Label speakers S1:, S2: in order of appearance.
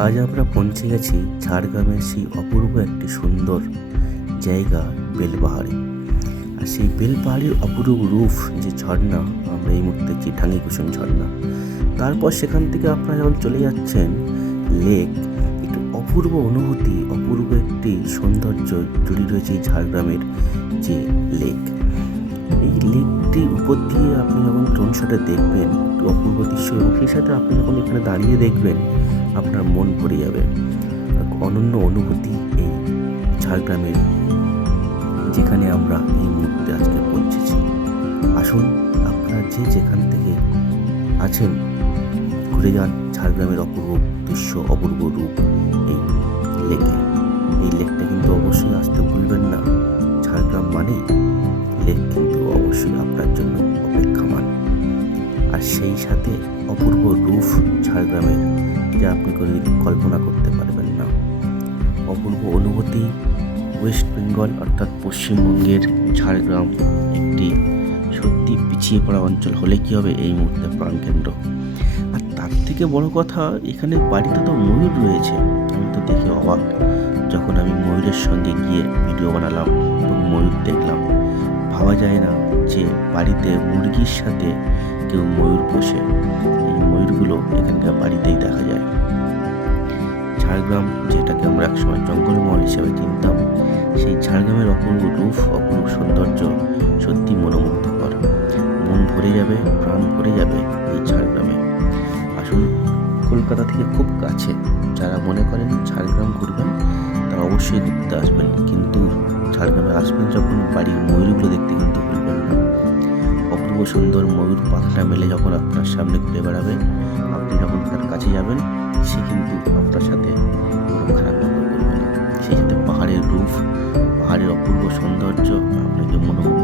S1: আজ আমরা পৌঁছে গেছি ঝাড়গ্রামের সেই অপূর্ব একটি সুন্দর জায়গা বেলপাহাড়ি। আর সেই বেলপাহাড়ির অপূর্ব রূপ, যে ঝর্ণা, আমরা এই মুহূর্তে দেখছি ঢাঙ্গি কুসুম ঝর্ণা। তারপর সেখান থেকে আপনারা যখন চলে যাচ্ছেন, লেক, একটি অপূর্ব অনুভূতি, অপূর্ব একটি সৌন্দর্য জড়িয়ে রয়েছে ঝাড়গ্রামের যে লেক। এই লেকটির উপর দিয়ে আপনি যখন ড্রোন শটে দেখবেন, অপূর্ব দৃশ্য, এবং সেই সাথে আপনি যখন এখানে দাঁড়িয়ে দেখবেন আপনার মন ভরে যাবে। এক অনন্য অনুভূতি এই ঝাড়গ্রামের যেখানে আমরা এই মুহূর্তে আজকে পৌঁছেছি। আসুন আপনারা যে যেখান থেকে আছেন, ঘুরে যান ঝাড়গ্রামের অপূর্ব দৃশ্য, অপূর্ব রূপ। সাথে অপূর্ব রুফ ঝাড়গ্রামের যা আপনি কল্পনা করতে পারবেন না। অপূর্ব অনুভূতি ওয়েস্ট বেঙ্গল অর্থাৎ পশ্চিমবঙ্গের ঝাড়গ্রাম একটি সত্যি পিছিয়ে পড়া অঞ্চল হলে কী হবে এই মুহূর্তে প্রাণকেন্দ্র। আর তার থেকে বড় কথা, এখানে বাড়িতে তো ময়ূর রয়েছে। আমি তো দেখে অবাক, যখন আমি ময়ূরের সঙ্গে গিয়ে ভিডিও বানালাম এবং ময়ূর দেখলাম। ভাবা যায় না যে বাড়িতে মুরগির সাথে কেউ ময়ূর পোষে, এই ময়ূরগুলো এখানকার বাড়িতেই দেখা যায়। ঝাড়গ্রাম, যেটাকে আমরা একসময় জঙ্গলমহল হিসেবে চিনতাম, সেই ঝাড়গ্রামের অপূর্ব রূপ, অপূর্ব সৌন্দর্য সত্যি মনোমুগ্ধকর। মন ভরে যাবে, প্রাণ ভরে যাবে এই ঝাড়গ্রামে। আসুন, কলকাতা থেকে খুব কাছে যারা মনে করেন ঝাড়গ্রাম ঘুরবেন, তারা অবশ্যই ঘুরতে আসবেন। কিন্তু ঝাড়গ্রামে আসবেন যখন, বাড়ির ময়ূরগুলো দেখতে কিন্তু ভুলবেন না। সুন্দর ময়ূর পাখাটা মেলে যখন আপনার সামনে ঘুরে বেড়াবে, আপনি যখন তার কাছে যাবেন, সে কিন্তু আপনার সাথে কোনো খারাপ ব্যবহার করবে না। সেই সাথে পাহাড়ের রূপ, পাহাড়ের অপূর্ব সৌন্দর্য, আপনাকে মনোভাব